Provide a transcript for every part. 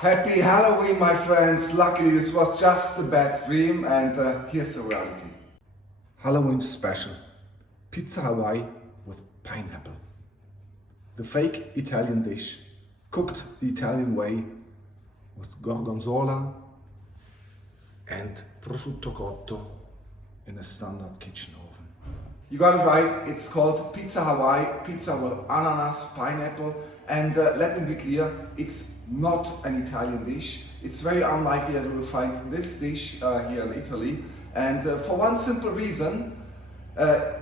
Happy Halloween, my friends. Luckily, this was just a bad dream, and here's the reality. Halloween special. Pizza Hawaii with pineapple. The fake Italian dish, cooked the Italian way with gorgonzola and prosciutto cotto in a standard kitchen oven. You got it right, it's called Pizza Hawaii, pizza with ananas, pineapple, and let me be clear, it's not an Italian dish. It's very unlikely that you will find this dish here in Italy, and for one simple reason,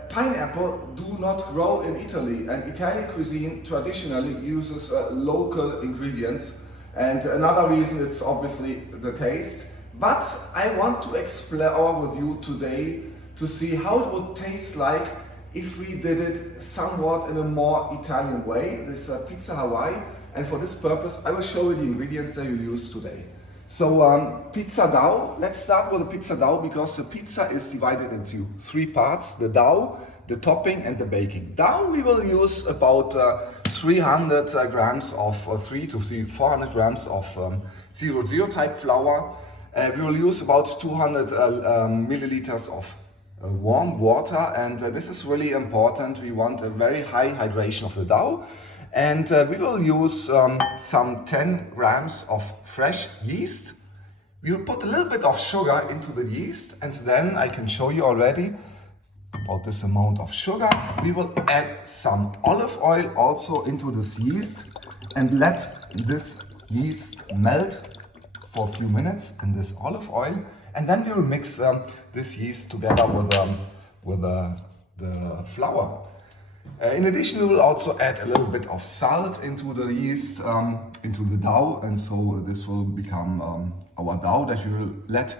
pineapple do not grow in Italy, and Italian cuisine traditionally uses local ingredients, and another reason is obviously the taste. But I want to explore with you today to see how it would taste like if we did it somewhat in a more Italian way, this Pizza Hawaii. And for this purpose, I will show you the ingredients that you use today. So pizza dough, let's start with the pizza dough because the pizza is divided into three parts: the dough, the topping and the baking. Dough we will use about 300 grams of 400 grams of 00 type flour. We will use about 200 milliliters of warm water, and this is really important. We want a very high hydration of the dough. And we will use some 10 grams of fresh yeast. We will put a little bit of sugar into the yeast, and then I can show you already about this amount of sugar. We will add some olive oil also into this yeast and let this yeast melt for a few minutes in this olive oil, and then we will mix this yeast together with the flour. In addition, we will also add a little bit of salt into the yeast, into the dough, and so this will become our dough that we will let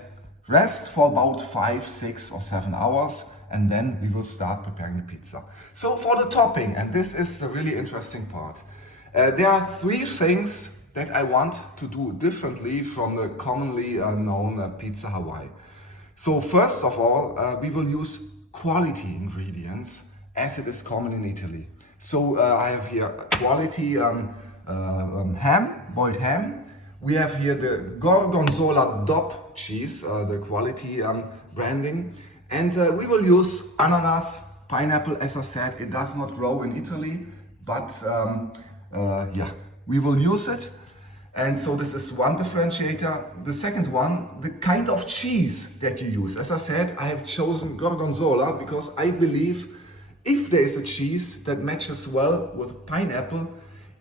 rest for about 5, 6 or 7 hours, and then we will start preparing the pizza. So for the topping, and this is the really interesting part, there are 3 things that I want to do differently from the commonly known Pizza Hawaii. So first of all, we will use quality ingredients as it is common in Italy. So I have here quality ham, boiled ham. We have here the gorgonzola DOP cheese, the quality branding. And we will use ananas, pineapple. As I said, it does not grow in Italy, but yeah, we will use it. And so this is one differentiator. The second one, the kind of cheese that you use. As I said, I have chosen gorgonzola because I believe if there is a cheese that matches well with pineapple,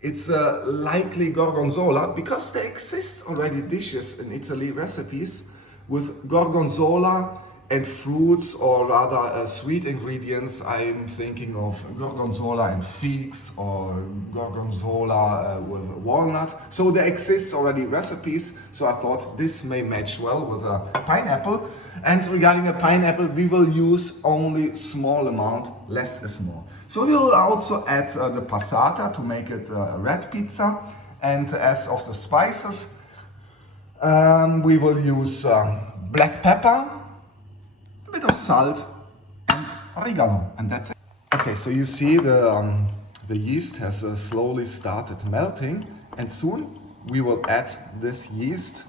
it's likely gorgonzola, because there exist already dishes in Italy, recipes with gorgonzola and fruits, or rather sweet ingredients. I'm thinking of gorgonzola and figs, or gorgonzola with walnut. So there exists already recipes, so I thought this may match well with a pineapple. And regarding a pineapple, we will use only small amount, less is more. So we will also add the passata to make it a red pizza. And as of the spices, we will use black pepper, bit of salt and oregano, and that's it. Okay, so you see the yeast has slowly started melting, and soon we will add this yeast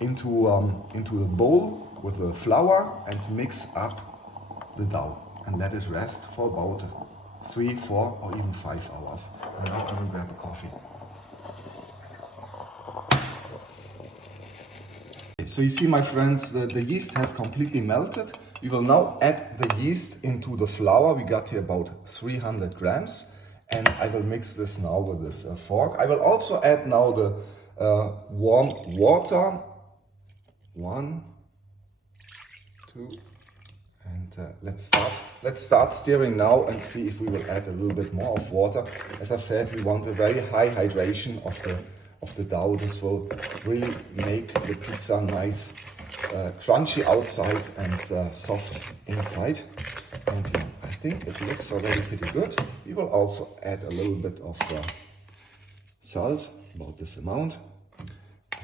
into the bowl with the flour and mix up the dough and let it rest for about 3, 4 or even 5 hours. And now I will grab a coffee. So you see, my friends, the yeast has completely melted. We will now add the yeast into the flour. We got here about 300 grams, and I will mix this now with this fork. I will also add now the warm water. 1, 2, and let's start stirring now and see if we will add a little bit more of water. As I said, we want a very high hydration of the dough. This will really make the pizza nice, crunchy outside and soft inside. And yeah, I think it looks already pretty good. We will also add a little bit of salt, about this amount.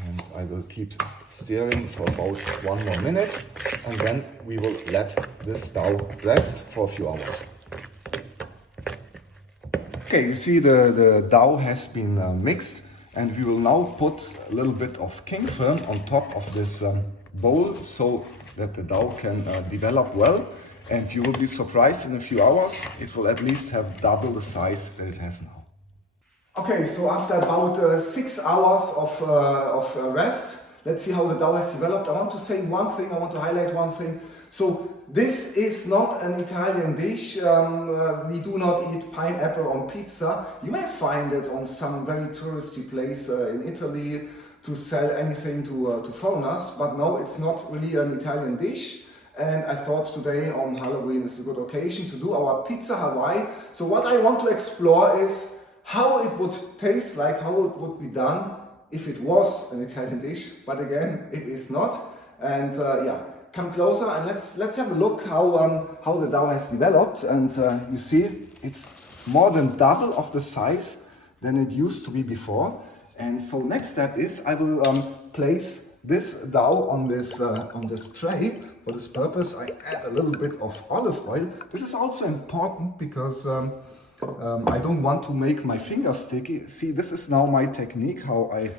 And I will keep stirring for about 1 more minute, and then we will let this dough rest for a few hours. Okay, you see the dough has been mixed. And we will now put a little bit of king film on top of this bowl so that the dough can develop well. And you will be surprised in a few hours, it will at least have double the size that it has now. Okay, so after about 6 hours of rest, let's see how the dough has developed. I want to say one thing, I want to highlight one thing. So this is not an Italian dish. We do not eat pineapple on pizza. You may find it on some very touristy place in Italy to sell anything to foreigners, but no, it's not really an Italian dish. And I thought today on Halloween is a good occasion to do our pizza Hawaii. So what I want to explore is how it would taste like, how it would be done if it was an Italian dish, but again, it is not. And yeah, come closer and let's have a look how the dough has developed. And you see, it's more than double of the size than it used to be before. And so next step is I will place this dough on this tray. For this purpose, I add a little bit of olive oil. This is also important because I don't want to make my fingers sticky. See, this is now my technique, how I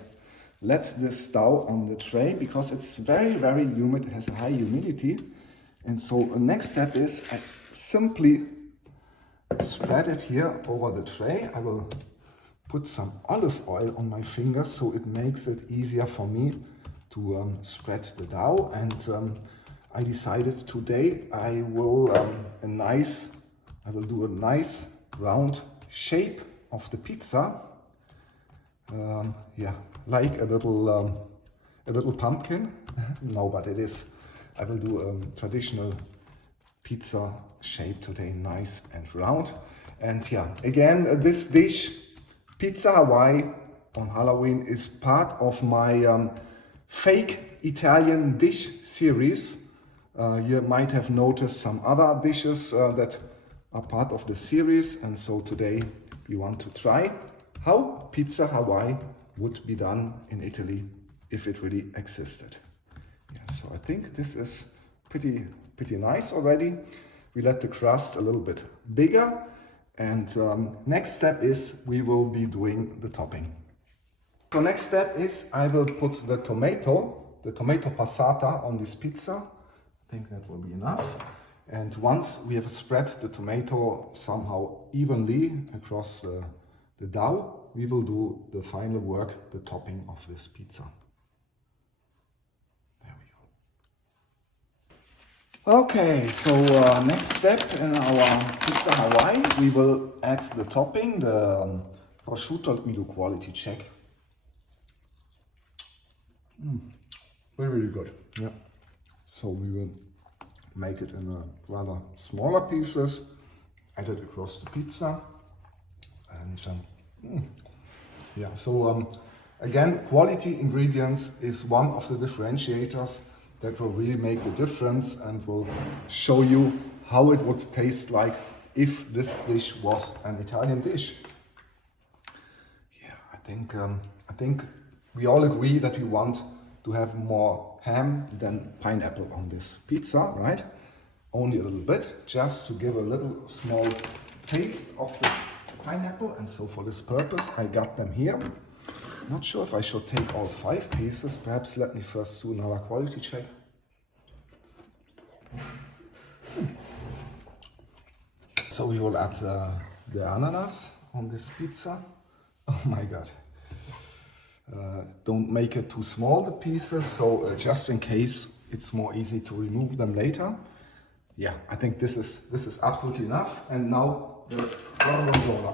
let this dough on the tray, because it's very, very humid, it has a high humidity. And so the next step is I simply spread it here over the tray. I will put some olive oil on my fingers so it makes it easier for me to spread the dough. And I decided today I will do a nice round shape of the pizza. Yeah, like a little pumpkin. No, but it is. I will do a traditional pizza shape today, nice and round. And yeah, again, this dish, Pizza Hawaii on Halloween, is part of my fake Italian dish series. You might have noticed some other dishes that are part of the series, and so today we want to try how Pizza Hawaii would be done in Italy if it really existed. Yeah, so I think this is pretty nice already. We let the crust a little bit bigger, and next step is we will be doing the topping. So next step is I will put the tomato passata on this pizza. I think that will be enough. And once we have spread the tomato somehow evenly across the dough, we will do the final work, the topping of this pizza. There we go. Okay, so next step in our Pizza Hawaii, we will add the topping, the prosciutto al mido quality check. Very good. Yeah. So we will make it in rather smaller pieces, add it across the pizza, and yeah. So again, quality ingredients is one of the differentiators that will really make the difference and will show you how it would taste like if this dish was an Italian dish. Yeah, I think we all agree that we want to have more ham than pineapple on this pizza, right? Only a little bit, just to give a little small taste of the pineapple. And so for this purpose, I got them here. Not sure if I should take all 5 pieces. Perhaps let me first do another quality check. So we will add the ananas on this pizza. Oh my God. Don't make it too small, the pieces, so just in case it's more easy to remove them later. Yeah, I think this is absolutely enough. And now the gorgonzola.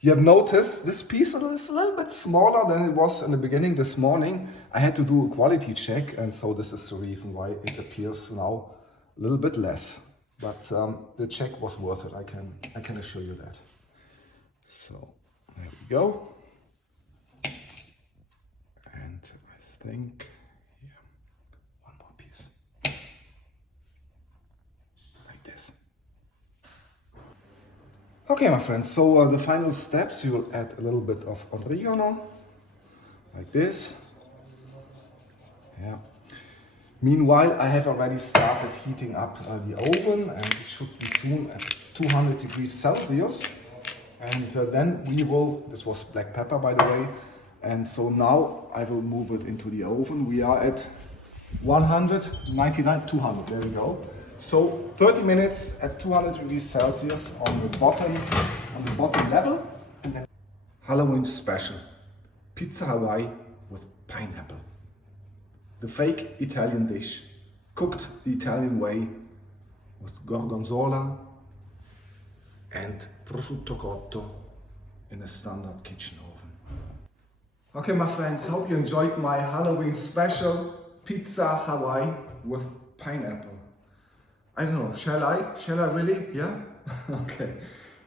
You have noticed this piece is a little bit smaller than it was in the beginning this morning. I had to do a quality check, and so this is the reason why it appears now a little bit less. But the check was worth it, I can assure you that. So there we go. And I think, yeah, one more piece, like this. Okay, my friends, so the final steps, you will add a little bit of oregano, like this. Yeah. Meanwhile, I have already started heating up the oven, and it should be soon at 200 degrees Celsius. And then we will, this was black pepper by the way, and so now I will move it into the oven. We are at 199, 200, there we go. So 30 minutes at 200 degrees Celsius on the bottom level. And then Halloween special, pizza Hawaii with pineapple. The fake Italian dish, cooked the Italian way with gorgonzola and prosciutto cotto in a standard kitchen oven. Okay, my friends, hope you enjoyed my Halloween special pizza Hawaii with pineapple. I don't know, shall I really? Yeah?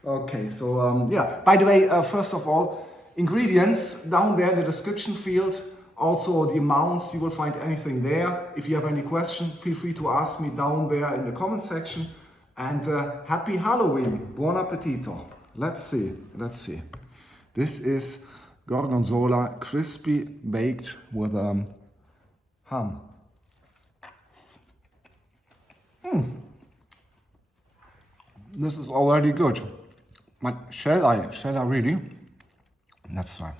Okay, so yeah, by the way, first of all, ingredients down there in the description field, also the amounts, you will find anything there. If you have any question, feel free to ask me down there in the comment section. And happy Halloween, buon appetito. Let's see. This is gorgonzola, crispy, baked with ham. This is already good. But shall I really? Let's try.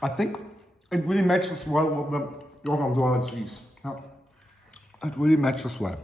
I think it really matches well with the gorgonzola cheese. Yeah. It really matches well.